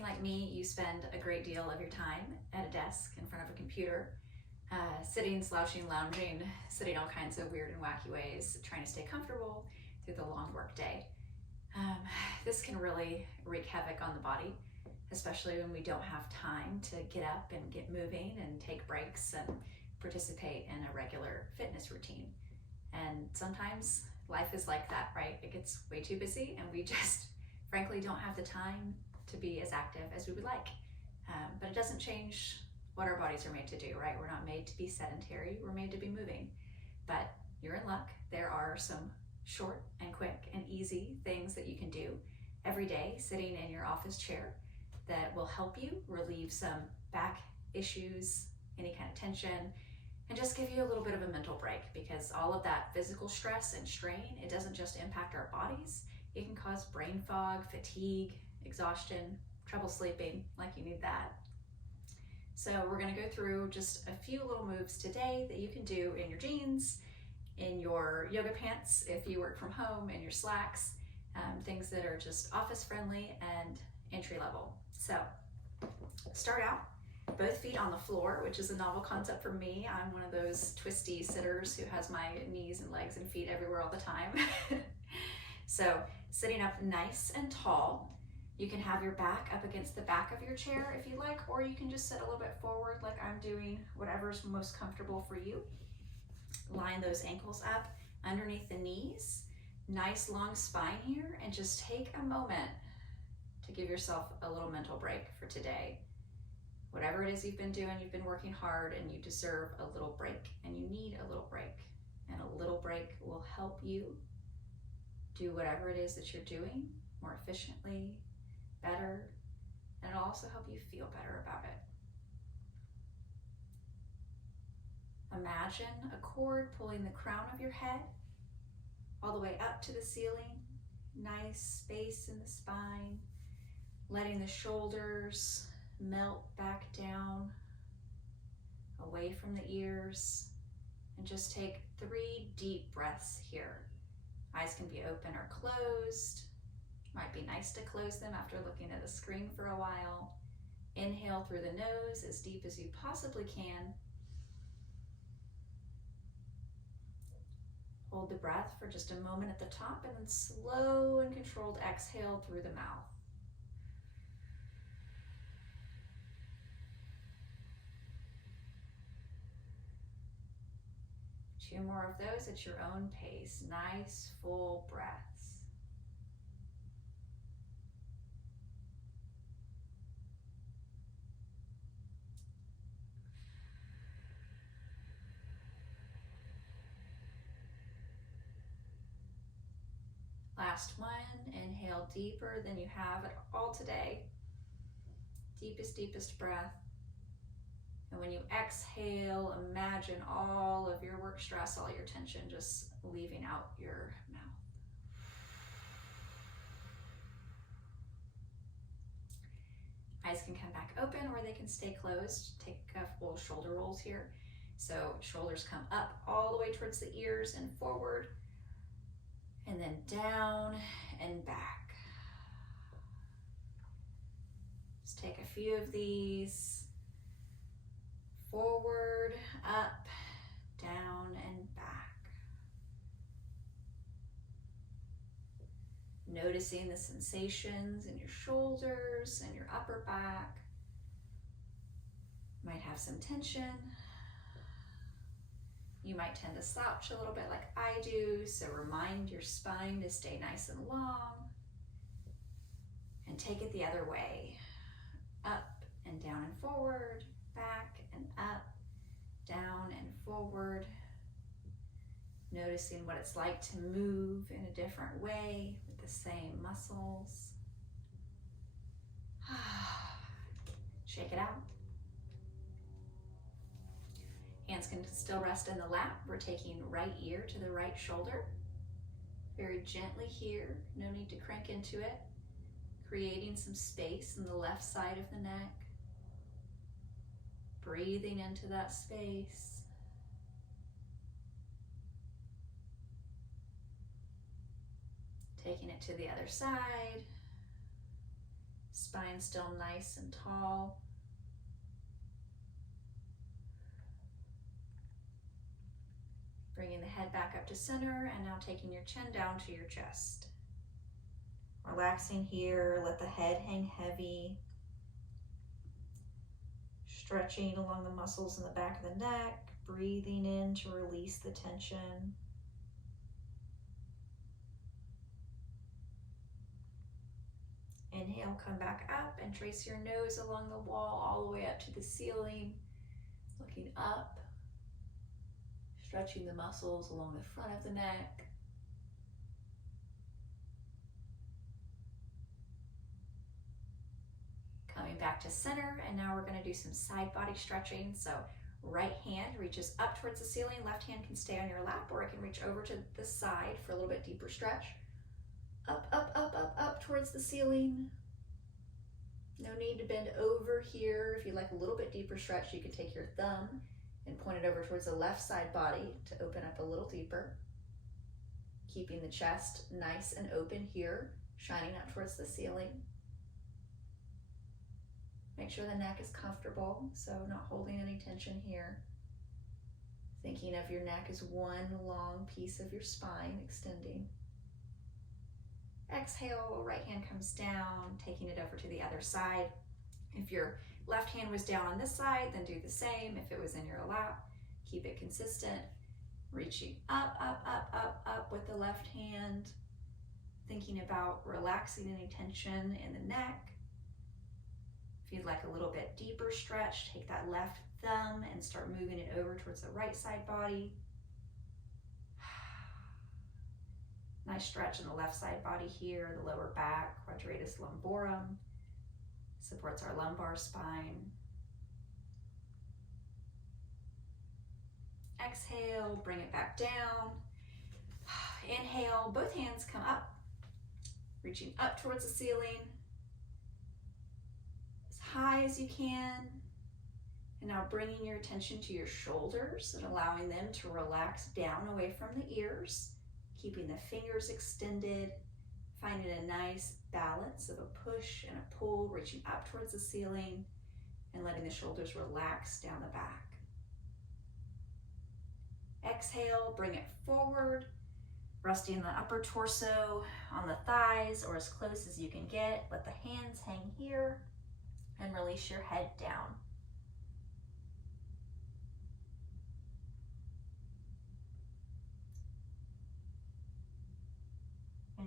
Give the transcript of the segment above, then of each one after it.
anything like me, you spend a great deal of your time at a desk in front of a computer, sitting, slouching, lounging, sitting all kinds of weird and wacky ways, trying to stay comfortable through the long work day. This can really wreak havoc on the body, especially when we don't have time to get up and get moving and take breaks and participate in a regular fitness routine. And sometimes life is like that, right? It gets way too busy and we just frankly don't have the time to be as active as we would like. But it doesn't change what our bodies are made to do, right? We're not made to be sedentary, we're made to be moving. But you're in luck. There are some short and quick and easy things that you can do every day sitting in your office chair that will help you relieve some back issues, any kind of tension, and just give you a little bit of a mental break, because all of that physical stress and strain, it doesn't just impact our bodies, it can cause brain fog, fatigue, exhaustion, trouble sleeping, like you need that. So we're gonna go through just a few little moves today that you can do in your jeans, in your yoga pants if you work from home, in your slacks, things that are just office friendly and entry level. So start out, both feet on the floor, which is a novel concept for me. I'm one of those twisty sitters who has my knees and legs and feet everywhere all the time. So sitting up nice and tall, you can have your back up against the back of your chair if you like, or you can just sit a little bit forward like I'm doing, whatever's most comfortable for you. Line those ankles up underneath the knees, nice long spine here, and just take a moment to give yourself a little mental break for today. Whatever it is you've been doing, you've been working hard and you deserve a little break, and you need a little break. And a little break will help you do whatever it is that you're doing more efficiently, better, and it'll also help you feel better about it. Imagine a cord pulling the crown of your head all the way up to the ceiling, nice space in the spine, letting the shoulders melt back down, away from the ears, and just take 3 deep breaths here. Eyes can be open or closed. Might be nice to close them after looking at a screen for a while. Inhale through the nose as deep as you possibly can. Hold the breath for just a moment at the top, and then slow and controlled exhale through the mouth. Two more of those at your own pace. Nice, full breaths. Last one, inhale deeper than you have at all today. Deepest, deepest breath. And when you exhale, imagine all of your work stress, all your tension just leaving out your mouth. Eyes can come back open or they can stay closed. Take a full shoulder rolls here. So shoulders come up all the way towards the ears and forward, and then down and back. Just take a few of these. Forward, up, down, and back. Noticing the sensations in your shoulders and your upper back. Might have some tension. You might tend to slouch a little bit like I do, so remind your spine to stay nice and long. And take it the other way. Up and down and forward, back and up, down and forward. Noticing what it's like to move in a different way with the same muscles. Shake it out. Hands can still rest in the lap. We're taking right ear to the right shoulder. Very gently here, no need to crank into it. Creating some space in the left side of the neck. Breathing into that space. Taking it to the other side. Spine still nice and tall. Bringing the head back up to center, and now taking your chin down to your chest. Relaxing here, let the head hang heavy. Stretching along the muscles in the back of the neck, breathing in to release the tension. Inhale, come back up and trace your nose along the wall all the way up to the ceiling, looking up, stretching the muscles along the front of the neck. Coming back to center, and now we're going to do some side body stretching. So right hand reaches up towards the ceiling, left hand can stay on your lap, or it can reach over to the side for a little bit deeper stretch. Up, up, up, up, up towards the ceiling. No need to bend over here. If you like a little bit deeper stretch, you can take your thumb and point it over towards the left side body to open up a little deeper. Keeping the chest nice and open here, shining up towards the ceiling. Make sure the neck is comfortable, so not holding any tension here. Thinking of your neck as one long piece of your spine extending. Exhale, right hand comes down, taking it over to the other side. If your left hand was down on this side, then do the same. If it was in your lap, keep it consistent. Reaching up, up, up, up, up with the left hand. Thinking about relaxing any tension in the neck. If you'd like a little bit deeper stretch, take that left thumb and start moving it over towards the right side body. Nice stretch in the left side body here, the lower back, quadratus lumborum, supports our lumbar spine. Exhale, bring it back down. Inhale, both hands come up, reaching up towards the ceiling, as high as you can. And now bringing your attention to your shoulders and allowing them to relax down away from the ears. Keeping the fingers extended, finding a nice balance of a push and a pull, reaching up towards the ceiling and letting the shoulders relax down the back. Exhale, bring it forward, resting the upper torso on the thighs or as close as you can get. Let the hands hang here and release your head down.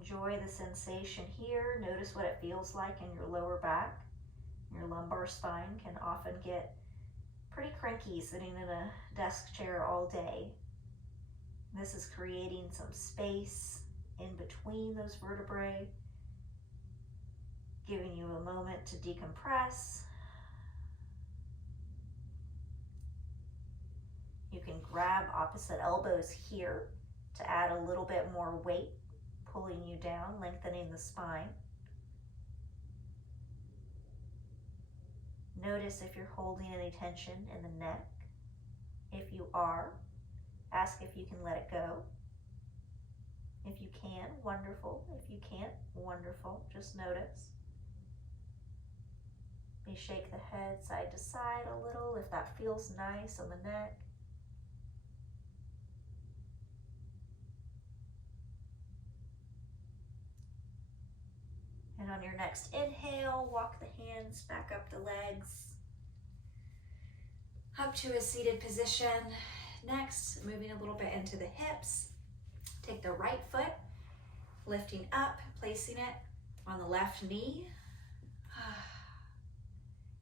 Enjoy the sensation here. Notice what it feels like in your lower back. Your lumbar spine can often get pretty cranky sitting in a desk chair all day. This is creating some space in between those vertebrae, giving you a moment to decompress. You can grab opposite elbows here to add a little bit more weight, pulling you down, lengthening the spine. Notice if you're holding any tension in the neck. If you are, ask if you can let it go. If you can, wonderful. If you can't, wonderful. Just notice. You shake the head side to side a little if that feels nice on the neck. And on your next inhale, walk the hands back up the legs, up to a seated position. Next, moving a little bit into the hips. Take the right foot, lifting up, placing it on the left knee.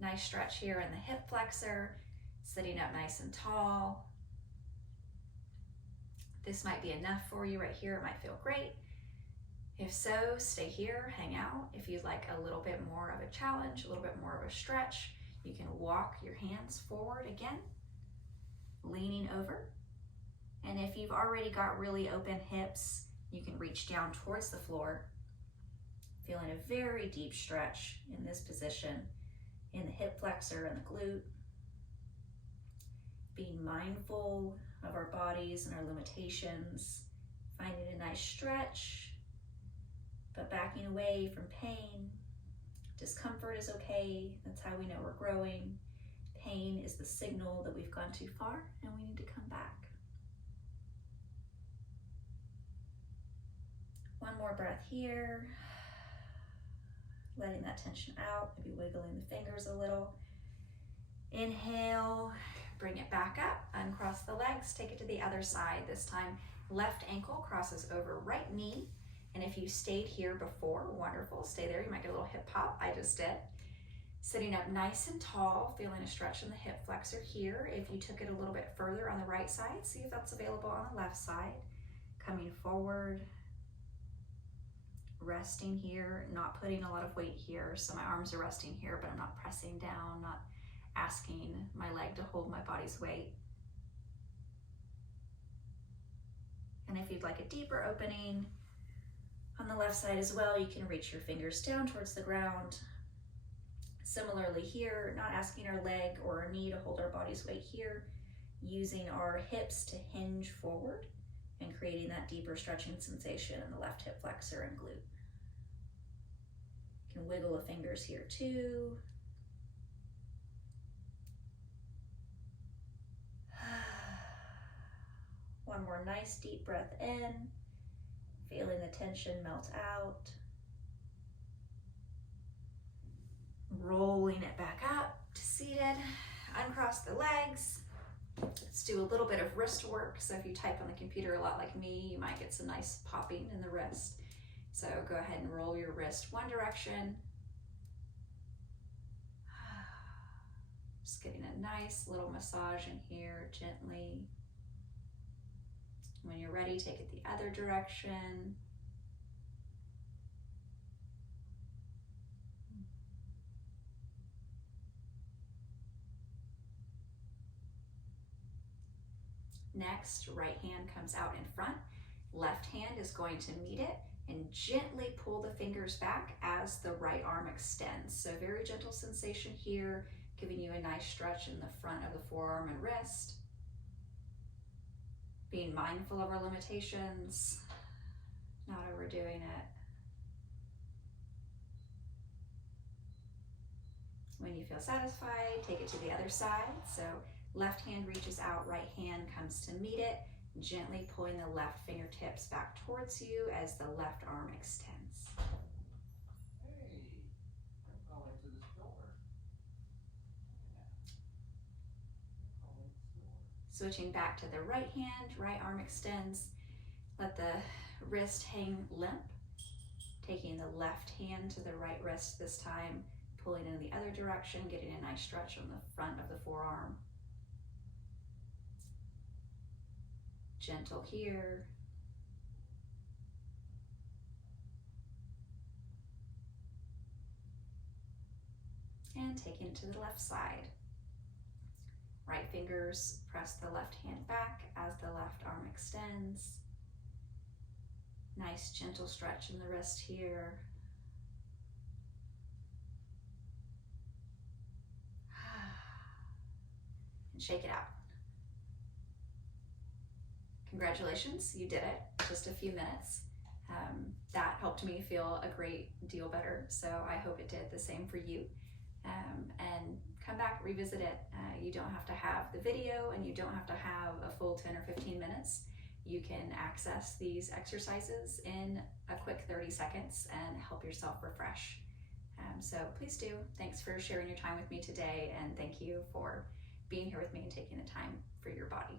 Nice stretch here in the hip flexor, sitting up nice and tall. This might be enough for you right here. It might feel great. If so, stay here, hang out. If you'd like a little bit more of a challenge, a little bit more of a stretch, you can walk your hands forward again, leaning over. And if you've already got really open hips, you can reach down towards the floor, feeling a very deep stretch in this position, in the hip flexor and the glute. Being mindful of our bodies and our limitations, finding a nice stretch, but backing away from pain, Discomfort is okay. That's how we know we're growing. Pain is the signal that we've gone too far and we need to come back. One more breath here. Letting that tension out, maybe wiggling the fingers a little. Inhale, bring it back up, uncross the legs, take it to the other side. This time, left ankle crosses over right knee. And if you stayed here before, wonderful, stay there. You might get a little hip hop, I just did. Sitting up nice and tall, feeling a stretch in the hip flexor here. If you took it a little bit further on the right side, see if that's available on the left side. Coming forward, resting here, not putting a lot of weight here. So my arms are resting here, but I'm not pressing down, not asking my leg to hold my body's weight. And if you'd like a deeper opening on the left side as well, you can reach your fingers down towards the ground. Similarly here, not asking our leg or our knee to hold our body's weight here, using our hips to hinge forward and creating that deeper stretching sensation in the left hip flexor and glute. You can wiggle the fingers here too. One more nice deep breath in, feeling the tension melt out. Rolling it back up to seated, uncross the legs. Let's do a little bit of wrist work. So if you type on the computer a lot like me, you might get some nice popping in the wrist. So go ahead and roll your wrist one direction. Just getting a nice little massage in here gently. When you're ready, take it the other direction. Next, right hand comes out in front. Left hand is going to meet it and gently pull the fingers back as the right arm extends. So very gentle sensation here, giving you a nice stretch in the front of the forearm and wrist. Being mindful of our limitations, not overdoing it. When you feel satisfied, take it to the other side. So left hand reaches out, right hand comes to meet it, gently pulling the left fingertips back towards you as the left arm extends. Hey, I'm calling to this door. Switching back to the right hand, right arm extends. Let the wrist hang limp. Taking the left hand to the right wrist this time, pulling in the other direction, getting a nice stretch on the front of the forearm. Gentle here. And taking it to the left side. Right fingers press the left hand back as the left arm extends. Nice gentle stretch in the wrist here. And shake it out. Congratulations, you did it. Just a few minutes. That helped me feel a great deal better, so I hope it did the same for you. And come back, revisit it. You don't have to have the video and you don't have to have a full 10 or 15 minutes. You can access these exercises in a quick 30 seconds and help yourself refresh. So please do. Thanks for sharing your time with me today, and thank you for being here with me and taking the time for your body.